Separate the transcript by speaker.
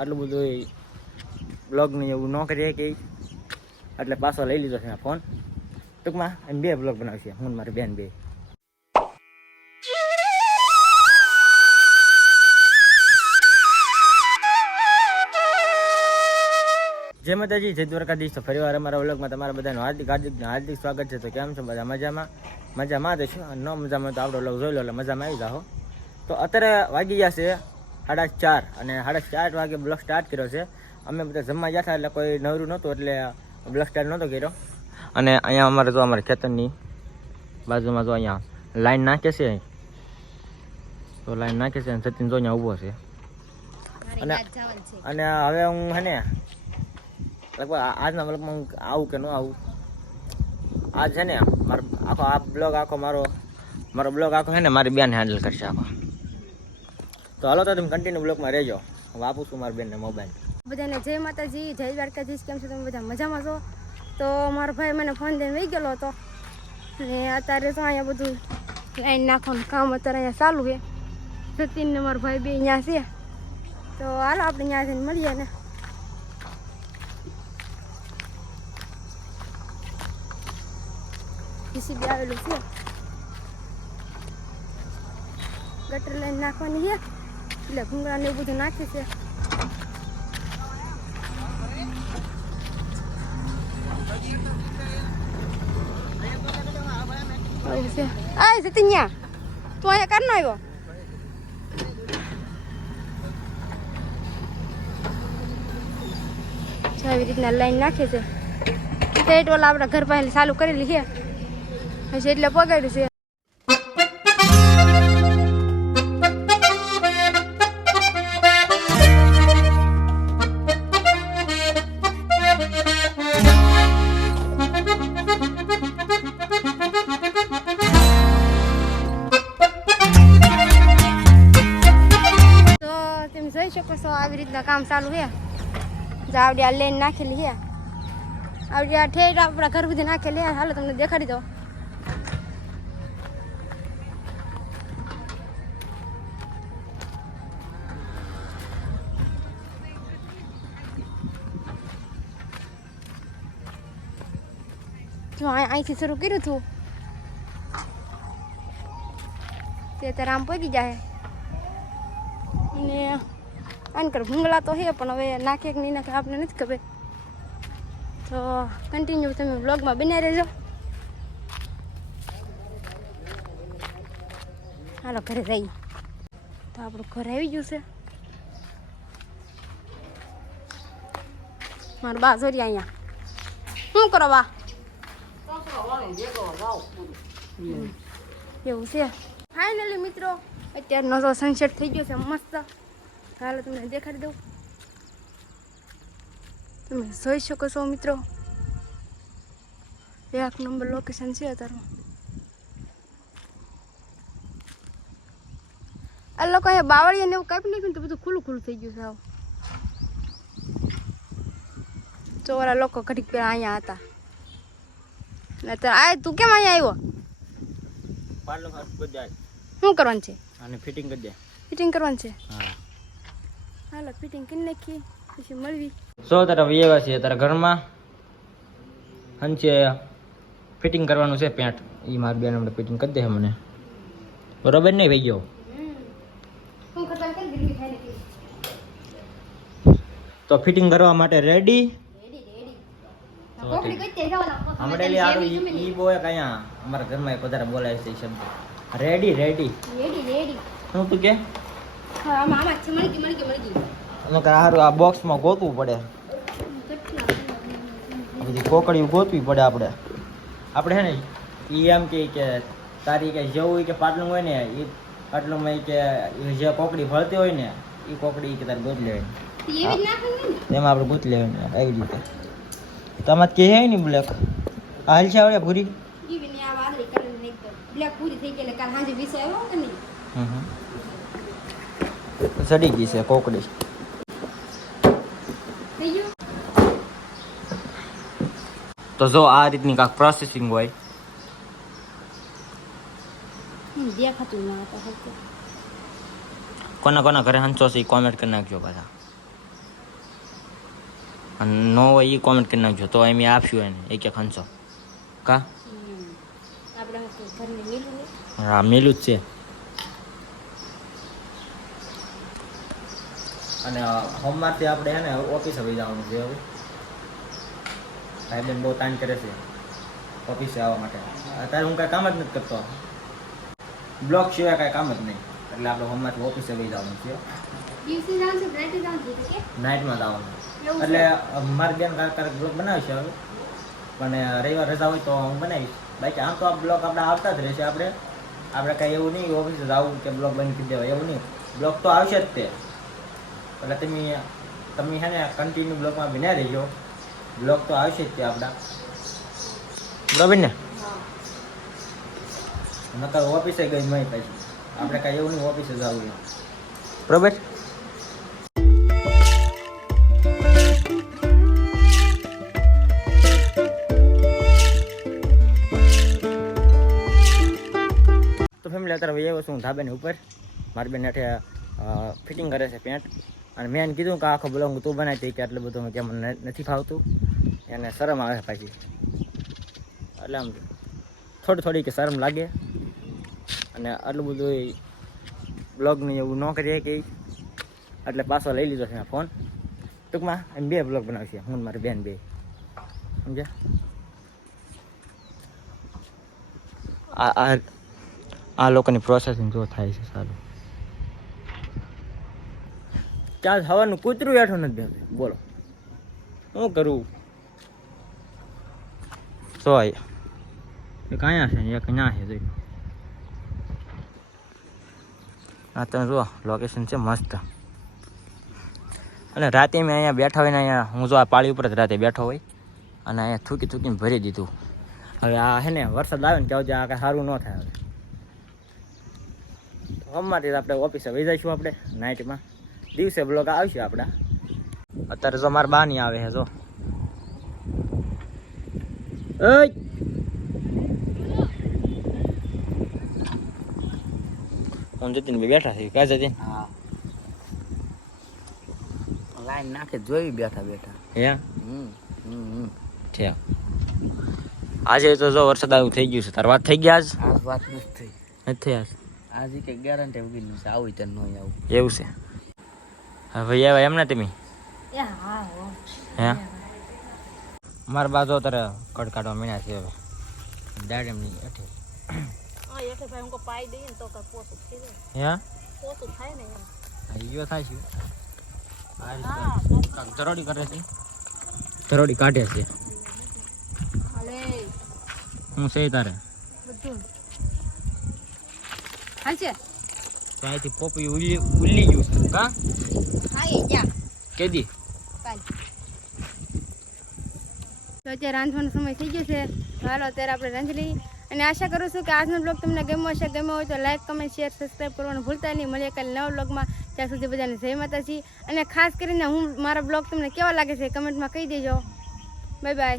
Speaker 1: આટલું બધું બ્લોગ ને એવું ન કરીએ કે એટલે પાછો લઈ લીધો છે ફોન ટૂંકમાં એમ બે બ્લોગ બનાવશે. હું મારી બેન બે. જય માતાજી, જય દ્વારકાધીશ. તો ફરીવાર અમારા વ્લોગમાં તમારા બધાનું હાર્દિક હાર્દિક હાર્દિક સ્વાગત છે. તો કેમ છો બધા? મજામાં? મજામાં તો છું? ન મજામાં તો આપણો વ્લોગ જોઈ લો, એટલે મજામાં આવી જાઓ. તો અત્યારે વાગી ગયા છે સાડા ચાર અને સાડા ચાર વાગે બ્લોક સ્ટાર્ટ કર્યો છે. અમે બધા જમવા ગયા હતા એટલે કોઈ નવરું નહોતું એટલે બ્લોક સ્ટાર્ટ નહોતો કર્યો. અને અહીંયા અમારે તો અમારે ખેતરની બાજુમાં તો અહીંયા લાઈન નાખે છે. તો લાઈન નાખે છે અને સચિન તો અહીંયા ઊભો છે. અને અને હવે હું હે ને લગભગ આજના બ્લોગમાં હું આવું કે ન આવું. આજ છે ને મારો આખો આ બ્લોગ આખો મારો મારો બ્લોગ આખો છે ને મારી બેન હેન્ડલ કરશે આખો. તો હાલો તો તમે કન્ટિન્યુ બ્લોકમાં રહેજો. હું આપું છું મારા બેનને મોબાઈલ
Speaker 2: બધાને જય માતાજી, જય દ્વારકાધીશ, કેમ છો તમે બધા મજામાં છો? તો મારો ભાઈ મને ફોન દઈને વહી ગયેલો હતો. ને અત્યારે તો અહીંયા બધું લાઈન નાખવાનું કામ અત્યારે અહીંયા ચાલુ છે. સતીનને મારો ભાઈ બે અહીંયા છે. તો હાલો આપણે અહીંયા જઈને મળીએ ને. જીસીબી આવેલું છે. ગટર લાઈન નાખવાની છે. એટલે ભૂંગળા ને એવું બધું નાખે છે. આવું છે. ન્યા તું અહીંયા કારનો આવ્યો? આવી રીતના લાઈન નાખે છે. ઓલા આપણા ઘર પાસે ચાલુ કરેલી છે. પછી એટલે પગાડ્યું છે. કામ ચાલુ છે જાવડી આ લઈને નાખેલી છે આવડી આ ઠેર આપણા ઘર સુધી નાખેલી છે હાલો તમને દેખાડી દો જો અહીંથી શરૂ કર્યું હતું તે અત્યારે આમ પગી જાય અને આનકર ભૂંગળા તો છે પણ હવે નાખે કે નહીં નાખે આપણે નથી ખબર. તો કન્ટિન્યુ તમે બ્લોગમાં બન્યા રહેજો. હાલો, ઘરે જઈએ. તો આપણું ઘર આવી ગયું છે. મારું બા જોરી અહીંયા. શું કરો બા? એવું છે. ફાઇનલી મિત્રો, અત્યારનો તો સનસેટ થઈ ગયો છે, મસ્ત. હાલો તમને દેખાડી દઉં. તમે જોઈ શકો છો મિત્રો. એક નંબર લોકેશન છે અત્યારનું. આ લોકો એ બાવળીયા ને એવું કાપી નાખ્યું ને તો બધું ખુલ્લું ખુલ્લું થઈ ગયું છે આવું. ચોરા લોકો ઘડીક પેલા અહીંયા હતા. ને આ તું કેમ અહીંયા આવ્યો? શું કરવાનું છે?
Speaker 1: ફિટિંગ કરી દે.
Speaker 2: ફિટિંગ કરવાનું છે?
Speaker 1: હા.
Speaker 2: હાલો ફિટિંગ કરી નાખીએ પછી મળવી.
Speaker 1: સો તારા વ્યવા છે તારા ઘરમાં હંચે ફિટિંગ કરવાનું છે પેન્ટ. એ મારી બેન હમણાં ફિટિંગ કરી દે મને. બરોબર નહીં ભાઈ ગયો? તો ફિટિંગ કરવા માટે રેડી? હમણાં આરું ઈ બોય કયા અમારા ઘરમાં એક વધારે બોલાય છે શબ્દ. Ready ready.
Speaker 2: Ready ready.
Speaker 1: શું તું કે? અમે હારું આ બોક્સમાં ગોતવું પડે.
Speaker 2: કેટલા
Speaker 1: બધી કોકડીઓ ગોતવી પડે આપણે. આપણે હે ને ઈ એમ કે કે તારી કે જેવું ઈ કે પાટલું હોય ને એ પાટલુંમાં ઈ કે ઈ જે કોકડી ભળતી હોય ને એ કોકડી ઈ કે તારે ગોત લેવાની
Speaker 2: એવી જ નાખવાની ને?
Speaker 1: એમાં આપણે ગોત લેવાની એવી રીતે. તમારે કે હે ને બ્લેક હાલ છે આવડે પૂરી
Speaker 2: એવી ને આ વાદળી કલરની એકદમ બ્લેક પૂરી થઈ ગઈ એટલે કાલ સાંજે વિષય આવ્યો કે નહીં?
Speaker 1: હમ હમ. સડી ગઈ છે કોકડી. તો જો આ રીતની કાંક પ્રોસેસિંગ હોય. કોના કોના ઘરે હંચો છે કોમેન્ટ કરી નાખજો પાછા. અને નો હોય એ કોમેન્ટ કરી નાખજો તો એમ આપશું એને એક એક હંચો. કા? હા મેલું જ છે. અને સોમવારથી આપણે હે ને ઓફિસે આવી જવાનું છે હવે. સાહેબ બહુ તાણ કરે છે ઓફિસે આવવા માટે. અત્યારે હું કાંઈ કામ જ નથી કરતો. બ્લોક સિવાય કાંઈ કામ જ નહીં. એટલે આપણે હોમમાંથી ઓફિસે વહી જવાનું છે. નાઇટમાં જવાનું એટલે મારી બેન કાંઈક બ્લોક બ્લોગ બનાવે છે હવે. પણ રવિવાર રજા હોય તો હું બનાવીશ. બાકી આમ તો આ બ્લોક આપણે આવતા જ રહેશે આપણે. આપણે કાંઈ એવું નહીં ઓફિસે જવું કે બ્લોક બંધ કરી દેવાય એવું નહીં. બ્લોક તો આવશે જ તે. એટલે તમે તમે છે ને કન્ટિન્યુ બ્લોગમાં બિના રહીશો બ્લોગ તો આવશે જ તે આપણા બરાબર ને નકર ઓફિસે ગઈ મય પછી. આપણે કાંઈ એવું નહીં ઓફિસે જવું બરાબર. તો ફેમિલી અત્યારે વૈયા છું ધાબાની ઉપર. મારી બેન હેઠે ફિટિંગ કરે છે પેન્ટ અને મેં કીધું કે આખો બ્લોગ તું બનાવી કે આટલું બધું કે મને નથી ફાવતું. એને શરમ આવે પાછી. એટલે આમ થોડી થોડી કે શરમ લાગે. અને આટલું બધું બ્લોગનું એવું ન કરીએ કે એટલે પાછો લઈ લીધો છે ફોન. ટૂંકમાં એમ બે બ્લોગ બનાવશે હું ને મારી બેન બે. સમજ્યા? આ આ લોકોની પ્રોસેસિંગ જો થાય છે સારું. ત્યાં હવાનું કૂતરું બેઠું નથી બેઠું બોલો. શું કરું? તો એક અહીંયા છે ને એક અહીંયા છે જોઈ. આ તમે જુઓ લોકેશન છે મસ્ત. અને રાતે મેં અહીંયા બેઠા હોય ને અહીંયા હું જો આ પાળી ઉપર જ રાતે બેઠો હોય અને અહીંયા થૂકી થૂકીને ભરી દીધું. હવે આ હે ને વરસાદ આવે ને ત્યાં સુધી આ કાંઈ સારું ન થાય હવે. હમણાંથી આપણે ઓફિસે વહી જઈશું આપણે નાઇટમાં દિવસે બ્લોગ આવશે આપણા. અત્યારે જો મારા બા નહીં આવે છે જો. હું જતીન ભાઈ બેઠા છે ક્યાં જતીન?
Speaker 3: હા. લાઈન નાખે જોઈ બેઠા બેઠા.
Speaker 1: હે?
Speaker 3: હમ
Speaker 1: છે. આજે તો જો વરસાદ આવ્યું થઈ ગયું છે તાર વાત થઈ ગયા આજ?
Speaker 3: વાત નથી થઈ.
Speaker 1: નથી આજ.
Speaker 3: આજે કઈ ગેરંટી વગર આવું તો ન આવું.
Speaker 1: એવું છે. ભાઈ આવ્યા એમ ને તમે?
Speaker 2: હે
Speaker 1: મારા બાજુ અત્યારે કડ કાઢવા મીણા છે હવે. દાડ એમની અઠે
Speaker 2: તો
Speaker 1: ધરોડી કરે છે. ધરોડી કાઢે છે. હું છે તારે?
Speaker 2: બધું. છે.
Speaker 1: તો અહીંથી પોપી ઉલી ઉલી ગયું છે. કા? કેદી
Speaker 2: તો અત્યારે રાંધવાનો સમય થઈ ગયો છે. હાલો અત્યારે આપણે રાંધી લઈએ. અને આશા કરું છું કે આજનો બ્લોગ તમને ગમ્યો હશે. ગમ્યો હોય તો લાઈક કમેન્ટ શેર સબસ્ક્રાઈબ કરવાનું ભૂલતા નહીં. મળીએ કાલે નવા બ્લોગમાં ત્યાં સુધી બધાને જય માતાજી. અને ખાસ કરીને હું મારા બ્લોગ તમને કેવા લાગે છે કમેન્ટમાં કહી દેજો. Bye bye